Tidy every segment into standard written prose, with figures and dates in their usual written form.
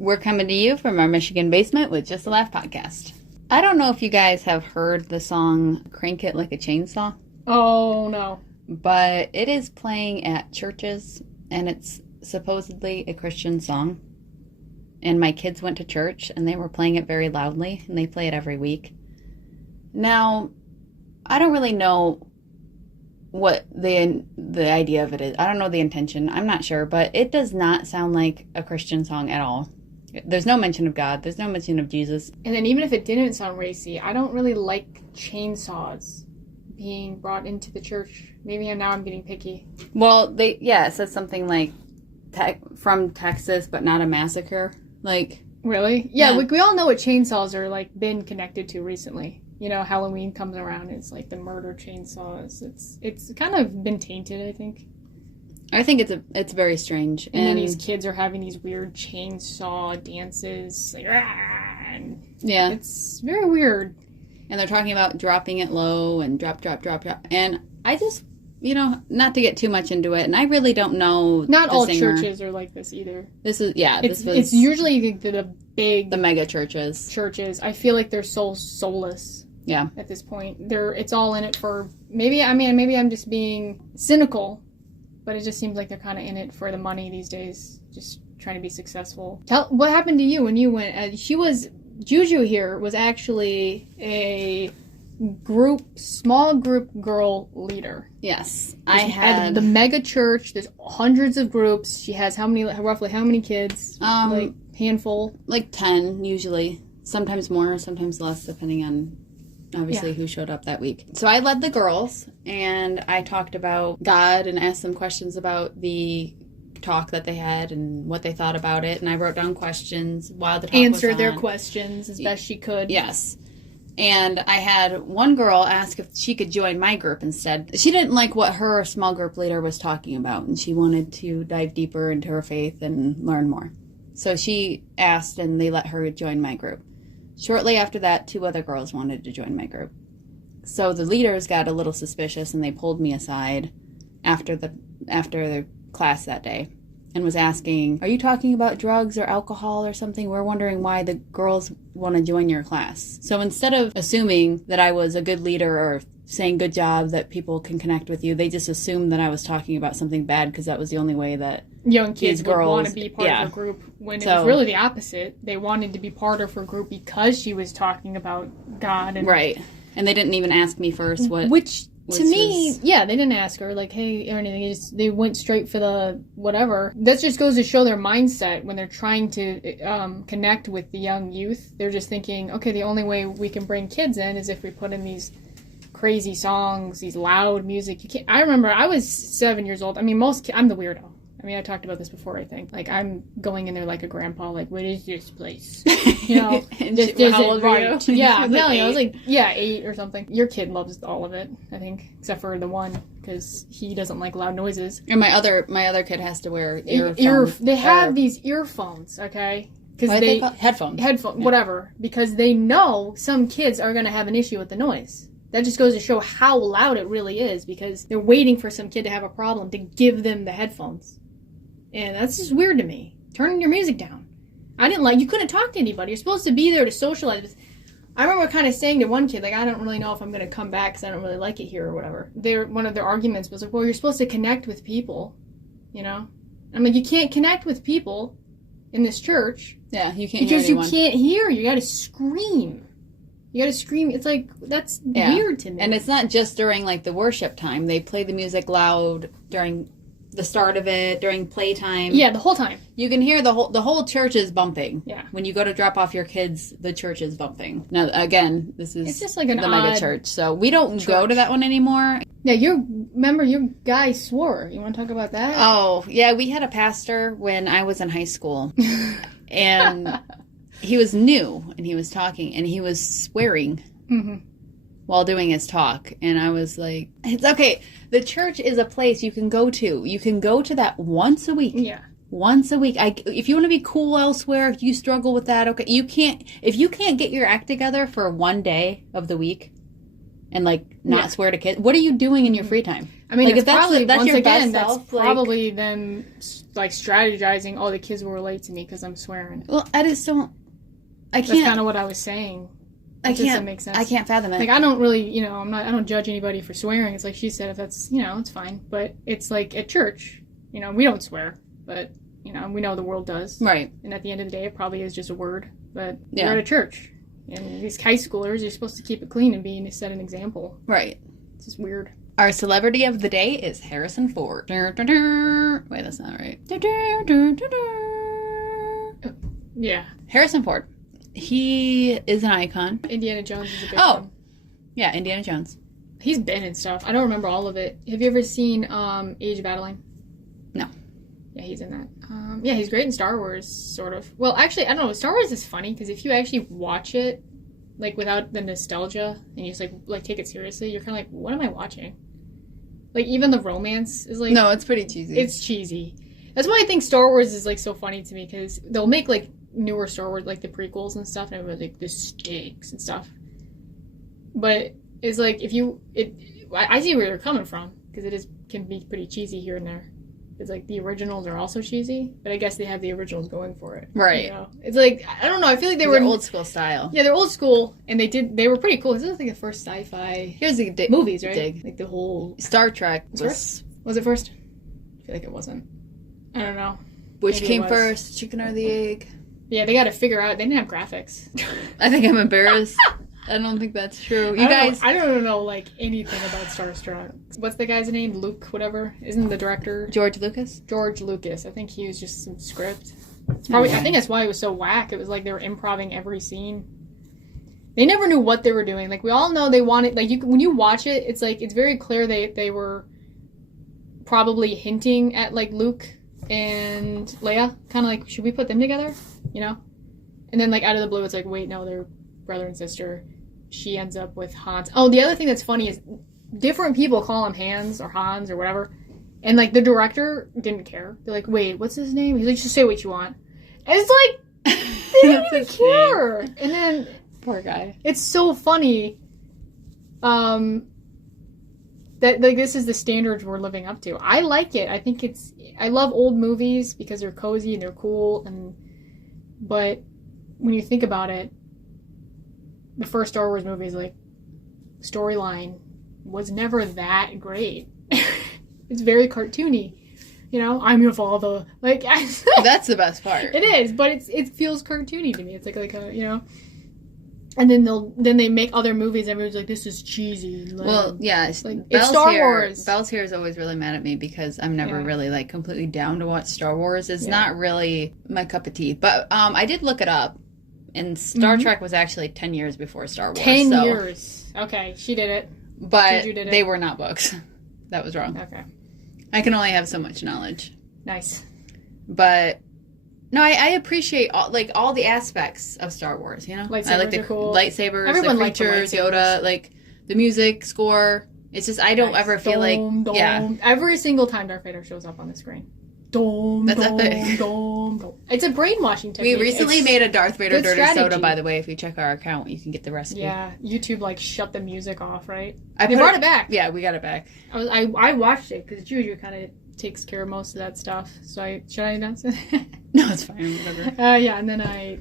We're coming to you from our Michigan basement with Just a Laugh podcast. I don't know if you guys have heard the song Crank It Like a Chainsaw. Oh, no. But it is playing at churches, and it's supposedly a Christian song. And my kids went to church, and they were playing it very loudly, and they play it every week. Now, I don't really know what the idea of it is. I don't know the intention. I'm not sure, but it does not sound like a Christian song at all. There's no mention of God. There's no mention of Jesus. And then even if it didn't sound racy, I don't really like chainsaws being brought into the church. Maybe now I'm getting picky. Well, it says something like from Texas, but not a massacre. Like, really? Yeah. We all know what chainsaws are like been connected to recently. You know, Halloween comes around, it's like the murder chainsaws. It's kind of been tainted, I think. I think it's very strange. And then these kids are having these weird chainsaw dances, like, and yeah, it's very weird. And they're talking about dropping it low and drop. And I just, not to get too much into it, and I really don't know. Not all churches are like this either. It's usually the mega churches. I feel like they're so soulless. Yeah. At this point, it's all in it for maybe I'm just being cynical, but it just seems like they're kind of in it for the money these days, just trying to be successful. What happened to you when you went? Juju here was actually a small group girl leader. Yes, at the mega church. There's hundreds of groups. She has roughly how many kids? Handful, like 10 usually. Sometimes more, sometimes less, depending on obviously who showed up that week. So I led the girls, and I talked about God and asked them questions about the talk that they had and what they thought about it. And I wrote down questions while the talk was on. Answered their questions as best she could. Yes. And I had one girl ask if she could join my group instead. She didn't like what her small group leader was talking about, and she wanted to dive deeper into her faith and learn more. So she asked, and they let her join my group. Shortly after that, 2 other girls wanted to join my group. So the leaders got a little suspicious, and they pulled me aside after the class that day and was asking, "Are you talking about drugs or alcohol or something? We're wondering why the girls want to join your class." So instead of assuming that I was a good leader or saying good job that people can connect with you, they just assumed that I was talking about something bad because that was the only way that young kids would want to be part of her group, when it was really the opposite. They wanted to be part of her group because she was talking about God. Right. And they didn't even ask me first to me, they didn't ask her, like, hey, or anything. They went straight for the whatever. That just goes to show their mindset when they're trying to connect with the young youth. They're just thinking, okay, the only way we can bring kids in is if we put in these crazy songs, these loud music. I remember I was 7 years old. I mean, I'm the weirdo. I mean, I talked about this before, I think. Like, I'm going in there like a grandpa, like, what is this place? You know? This isn't right. Yeah, I was like, 8 or something. Your kid loves all of it, I think, except for the one, because he doesn't like loud noises. And my other kid has to wear earphones. They have these earphones, okay? Because headphones. Whatever. Because they know some kids are going to have an issue with the noise. That just goes to show how loud it really is, because they're waiting for some kid to have a problem to give them the headphones. And that's just weird to me. Turning your music down. You couldn't talk to anybody. You're supposed to be there to socialize. I remember kind of saying to one kid, like, I don't really know if I'm going to come back because I don't really like it here or whatever. One of their arguments was like, well, you're supposed to connect with people, you know? I'm like, you can't connect with people in this church. Yeah, you can't hear anyone. Because you can't hear. You got to scream. It's like, that's weird to me. And it's not just during, like, the worship time. They play the music loud during the start of it, during playtime. Yeah, the whole time. You can hear the whole church is bumping. Yeah. When you go to drop off your kids, the church is bumping. Now, again, it's just like the mega church, so we don't go to that one anymore. Yeah, remember your guy swore. You want to talk about that? Oh, yeah, we had a pastor when I was in high school, and he was new, and he was talking, and he was swearing. Mm-hmm. While doing his talk, and I was like, it's okay. The church is a place you can go to. You can go to that once a week. Yeah. Once a week. If you want to be cool elsewhere, if you struggle with that, okay. If you can't get your act together for one day of the week, and like not swear to kids. What are you doing in your free time? I mean, like, if that's probably, that's once your again, best that's self, like, probably them like strategizing. Oh, the kids will relate to me because I'm swearing. Well, I just don't. I can't. That's kind of what I was saying. I can't. Doesn't make sense. I can't fathom it. Like, I don't really, you know, I don't judge anybody for swearing. It's like she said, if that's, you know, it's fine. But it's like at church, you know, we don't swear, but you know, we know the world does. Right. And at the end of the day, it probably is just a word. But you're at a church, and these high schoolers, you're supposed to keep it clean and set an example. Right. It's just weird. Our celebrity of the day is Harrison Ford. Wait, that's not right. Yeah. Harrison Ford. He is an icon. Indiana Jones is a big one. Yeah, Indiana Jones. He's been in stuff. I don't remember all of it. Have you ever seen Age of Adeline? No. Yeah, he's in that. Yeah, he's great in Star Wars, sort of. Well, actually, I don't know. Star Wars is funny because if you actually watch it, like without the nostalgia, and you just like take it seriously, you're kind of like, what am I watching? Like even the romance is like. No, it's pretty cheesy. It's cheesy. That's why I think Star Wars is like so funny to me because they'll make like newer Star Wars, like the prequels and stuff, and everyone's like, this stinks and stuff. But it's like I see where you're coming from because can be pretty cheesy here and there. It's like the originals are also cheesy, but I guess they have the originals going for it. Right. You know? It's like, I don't know, I feel like they're old school style. Yeah, they're old school, and they were pretty cool. This is like the first sci-fi movies, right? Dig. Like the whole... Star Trek was it first? I feel like it wasn't. I don't know. Which came first, chicken or the egg? Yeah, they got to figure out. They didn't have graphics. I think I'm embarrassed. I don't think that's true. I don't know like anything about Star Trek. What's the guy's name? Luke, whatever. Isn't the director George Lucas? George Lucas. I think he was just some script. It's probably. I think that's why it was so whack. It was like they were improvising every scene. They never knew what they were doing. Like we all know they wanted. Like when you watch it, it's like it's very clear they were probably hinting at like Luke and Leia, kind of like, should we put them together? You know? And then like out of the blue, it's like, wait, no, they're brother and sister. She ends up with Hans. Oh, the other thing that's funny is different people call him Hans or Hans or whatever. And like the director didn't care. They're like, wait, what's his name? He's like, just say what you want. And it's like, they didn't even care. And then, poor guy. It's so funny. That like this is the standards we're living up to. I like it. I love old movies because they're cozy and they're cool, but when you think about it, the first Star Wars movie is like storyline was never that great. It's very cartoony. You know, I'm your father. Like that's the best part. It is, but it feels cartoony to me. It's like a, you know. And then they make other movies. Everyone's like, "This is cheesy." Like, well, yeah, it's Star Wars. Belle's here is always really mad at me because I'm never really like completely down to watch Star Wars. It's not really my cup of tea. But I did look it up, and Star Trek was actually 10 years before Star Wars. 10 years. Okay, she did it. But they were not books. That was wrong. Okay. I can only have so much knowledge. Nice. But. No, I appreciate all the aspects of Star Wars, you know? Lightsabers I like the cool. lightsabers, Everyone the creatures, Yoda, like the music, score. It's just, I don't ever feel Every single time Darth Vader shows up on the screen. That's epic. It's a brainwashing technique. We recently made a Darth Vader dirty soda, by the way. If you check our account, you can get the recipe. Yeah, YouTube shut the music off, right? They brought it back. Yeah, we got it back. I watched it because Juju kind of takes care of most of that stuff. So should I announce it? No, it's fine. Whatever. Yeah, and then I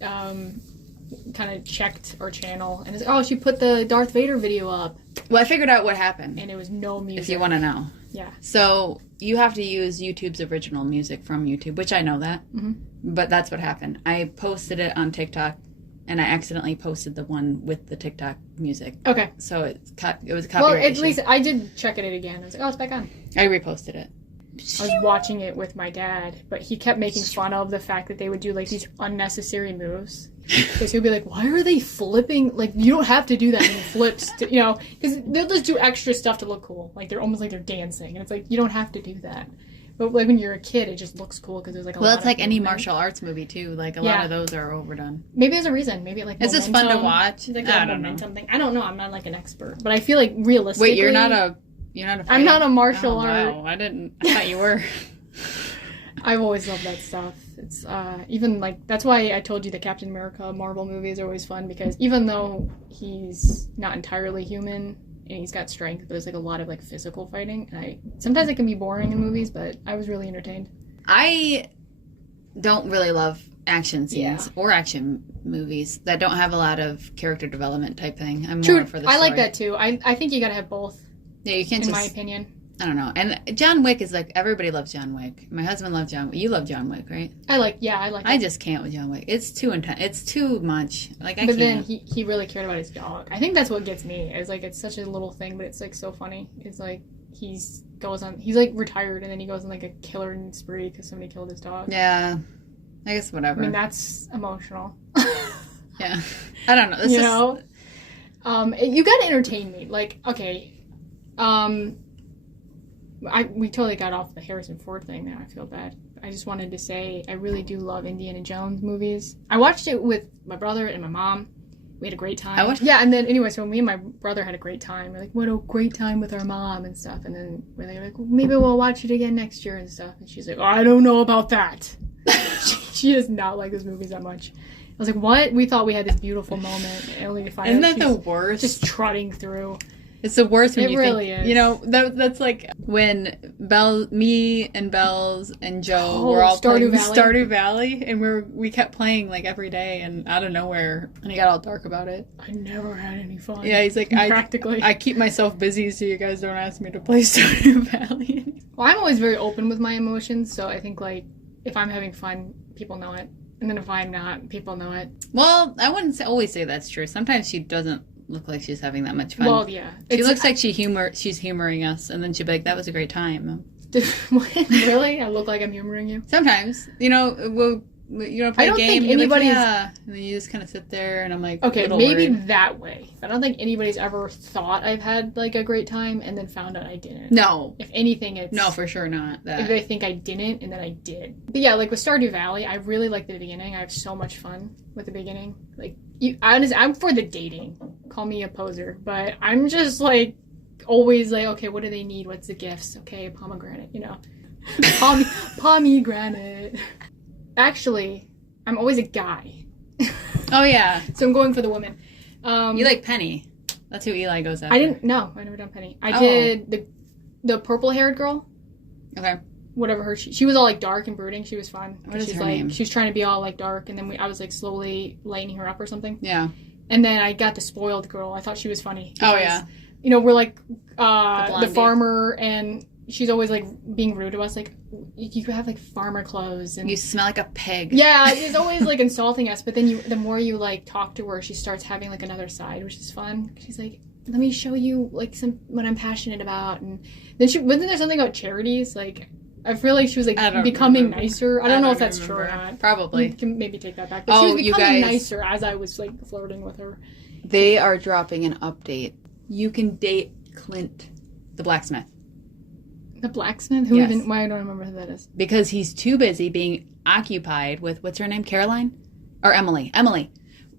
kind of checked our channel, and it's like, oh, she put the Darth Vader video up. Well, I figured out what happened. And it was no music. If you want to know. Yeah. So you have to use YouTube's original music from YouTube, which I know that. Mm-hmm. But that's what happened. I posted it on TikTok, and I accidentally posted the one with the TikTok music. Okay. So it was a copyright Well, at issue. least I did check it again. I was like, oh, it's back on. I reposted it. I was watching it with my dad, but he kept making fun of the fact that they would do these unnecessary moves. Because he'll be like, why are they flipping? Like, you don't have to do that many flips, you know, because they'll just do extra stuff to look cool. Like, they're almost like they're dancing. And it's like, you don't have to do that. But when you're a kid, it just looks cool because there's a lot of Well, it's like any movement. martial arts movie, too. Like, a lot of those are overdone. Maybe there's a reason. Maybe it's just fun to watch. Like I don't know. Thing. I don't know. I'm not an expert. But I feel like realistically... Wait, you're not a fan? I'm not a martial art. Wow, I thought you were. I've always loved that stuff. It's even like that's why I told you the Captain America Marvel movies are always fun, because even though he's not entirely human and he's got strength, but there's like a lot of like physical fighting, and sometimes it can be boring in movies, but I was really entertained. I don't really love action scenes or action movies that don't have a lot of character development type thing. I'm more for the story. I like that too. I think you gotta have both. Yeah, you can't in my opinion. I don't know. And John Wick is like, everybody loves John Wick. My husband loves John Wick. You love John Wick, right? I like it. I just can't with John Wick. It's too intense. It's too much. Like, I can't. But then he really cared about his dog. I think that's what gets me. Is like, it's such a little thing, but it's like so funny. It's like, he's like retired, and then he goes on like a killing spree because somebody killed his dog. Yeah. I guess whatever. I mean, that's emotional. Yeah. I don't know. You gotta entertain me. Like, okay. We totally got off the Harrison Ford thing now. I feel bad. I just wanted to say I really do love Indiana Jones movies. I watched it with my brother and my mom. We had a great time. And then anyway, so me and my brother had a great time. We're like, what a great time with our mom and stuff. And then we're like, well, maybe we'll watch it again next year and stuff. And she's like, oh, I don't know about that. She does not like those movies that much. I was like, what? We thought we had this beautiful moment, and only to find out Isn't that the worst? Just trotting through. It's the worst when you really think, is. You know, that's like when me and Bells and Joe were all playing Stardew Valley, and we kept playing like every day, and out of nowhere, and he got all dark about it. I never had any fun. Yeah, he's like, practically. I keep myself busy so you guys don't ask me to play Stardew Valley. Well, I'm always very open with my emotions, so I think like if I'm having fun, people know it, and then if I'm not, people know it. Well, I wouldn't always say that's true. Sometimes she doesn't look like she's having that much fun. Well, yeah. She looks like she's humoring us, and then she'll be like, that was a great time. Really? I look like I'm humoring you? Sometimes. You know, we'll play a game, and anybody's... and then you just kind of sit there, and I'm like, okay, maybe worried. That way. I don't think anybody's ever thought I've had, like, a great time, and then found out I didn't. No. If anything, it's... No, for sure not. That. If they think I didn't, and then I did. But yeah, like, with Stardew Valley, I really like the beginning. I have so much fun with the beginning. Like, I'm for the dating. Call me a poser. But I'm just, like, always like, okay, what do they need? What's the gifts? Okay, pomegranate, you know. Pomegranate. Actually, I'm always a guy. Oh, yeah. So I'm going for the women. You like Penny. That's who Eli goes after. I've never done Penny. I did the purple-haired girl. Okay. Whatever she was all like dark and brooding. She was fun. What is her name? She was trying to be all like dark, and then I was like slowly lightening her up or something. Yeah. And then I got the spoiled girl. I thought she was funny. Because, oh, yeah. You know, we're like the farmer, and she's always like being rude to us. Like, you have like farmer clothes, and you smell like a pig. Yeah, she's always like insulting us. But then the more you like talk to her, she starts having like another side, which is fun. She's like, let me show you like what I'm passionate about. And then wasn't there something about charities? Like, I feel like she was like becoming nicer. I don't know if that's true or not. Probably. You can maybe take that back. But she was becoming nicer as I was like flirting with her. They are dropping an update. You can date Clint, the blacksmith. The blacksmith? Why I don't remember who that is. Because he's too busy being occupied with, what's her name, Caroline? Or Emily. Emily.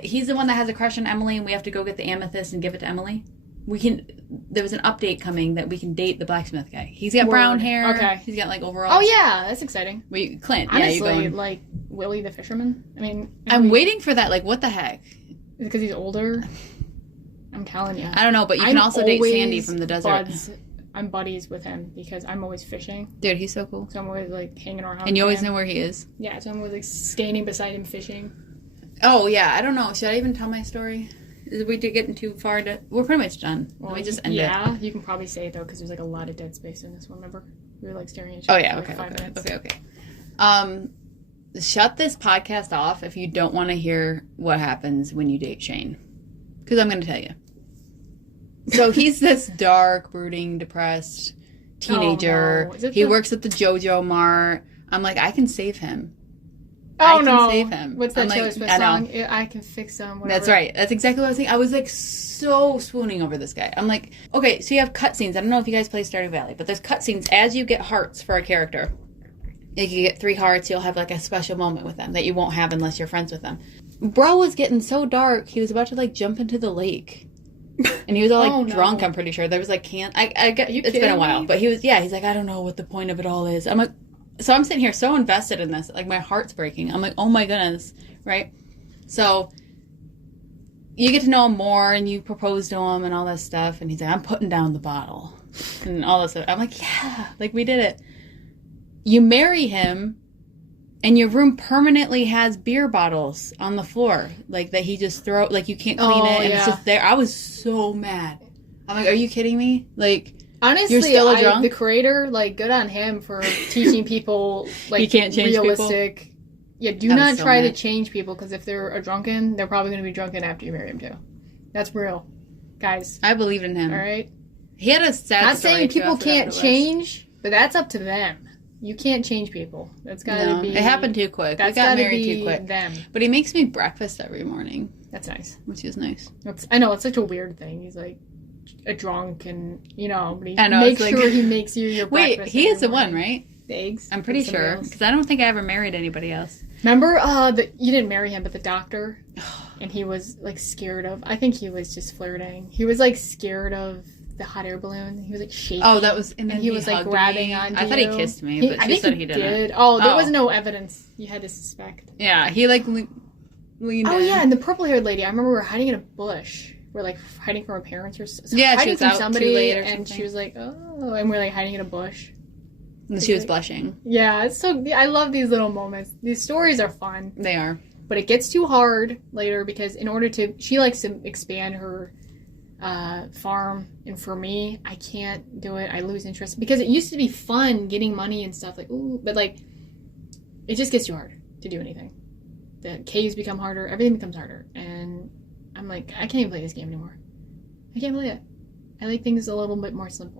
He's the one that has a crush on Emily, and we have to go get the amethyst and give it to Emily. There was an update coming that we can date the blacksmith guy. He's got brown hair. Okay. He's got like overalls. Oh yeah, that's exciting. Clint. Honestly, like Willie the fisherman. I mean, I'm waiting for that. Like, what the heck? Is it because he's older? I'm telling you. I don't know, but you can also date Sandy from the desert. I'm buddies with him because I'm always fishing. Dude, he's so cool. So I'm always like hanging around. And you always know where he is. Yeah, so I'm always like standing beside him fishing. Oh yeah, I don't know. Should I even tell my story? Is we getting too far to? We're pretty much done. Well, we just ended. Yeah, you can probably say it though because there's like a lot of dead space in this one. Remember, we were like staring at each other. Oh yeah, for like 5 minutes. Okay. Shut this podcast off if you don't want to hear what happens when you date Shane, because I'm going to tell you. So he's this dark, brooding, depressed teenager. Oh, no. He works at the JoJo Mart. I'm like, I can save him. I can save him. What's that Taylor Swift song? I can fix him. Whatever. That's right. That's exactly what I was thinking. I was like so swooning over this guy. I'm like, okay, so you have cutscenes. I don't know if you guys play Stardew Valley, but there's cutscenes as you get hearts for a character. Like you get 3 hearts, you'll have like a special moment with them that you won't have unless you're friends with them. Bro was getting so dark, he was about to like jump into the lake. And he was all like drunk, I'm pretty sure. There was like it's been a while, but he's like, I don't know what the point of it all is. I'm like, so I'm sitting here so invested in this. Like, my heart's breaking. I'm like, oh my goodness, right? So you get to know him more, and you propose to him and all this stuff. And he's like, I'm putting down the bottle and all this stuff. I'm like, yeah, like, we did it. You marry him, and your room permanently has beer bottles on the floor, like, that he just like, you can't clean it, and it's just there. I was so mad. I'm like, are you kidding me? Like, honestly, you're still drunk? the creator, like, good on him for teaching people, like, you can't change realistic. People? Yeah, do not so try mad. to change people, because if they're a drunken, they're probably going to be drunken after you marry them, too. That's real. Guys. I believed in him. All right? He had a sad Not story, saying too, people can't change, but that's up to them. You can't change people. That's got to be... It happened too quick. We got married too quick. Them. But he makes me breakfast every morning. That's nice. Which is nice. I know, it's such a weird thing. He's like a drunk and, but he know, makes sure he makes you your breakfast. Wait, he is the one, right? The eggs? I'm pretty sure. Because I don't think I ever married anybody else. Remember, you didn't marry him, but the doctor? And he was, like, scared of... I think he was just flirting. He was, like, scared of the hot air balloon. He was, like, shaking. Oh, that was... And he was, like, grabbing onto you. I thought he kissed me, but she said he didn't. Did. Oh, there was no evidence. You had to suspect. Yeah, he, like, leaned in. Yeah, and the purple-haired lady. I remember we were hiding in a bush. We're, like, hiding from our parents or something. Yeah, hiding she was from out somebody, too late or and something. she was like, oh, and we're, like, hiding in a bush. And she was blushing. Yeah, it's so... I love these little moments. These stories are fun. They are. But it gets too hard later because in order to... She likes to expand her farm. And for me, I can't do it. I lose interest. Because it used to be fun getting money and stuff. Like, ooh. But, like, it just gets too hard to do anything. The caves become harder. Everything becomes harder. And I'm like, I can't even play this game anymore. I can't play it. I like things a little bit more simple.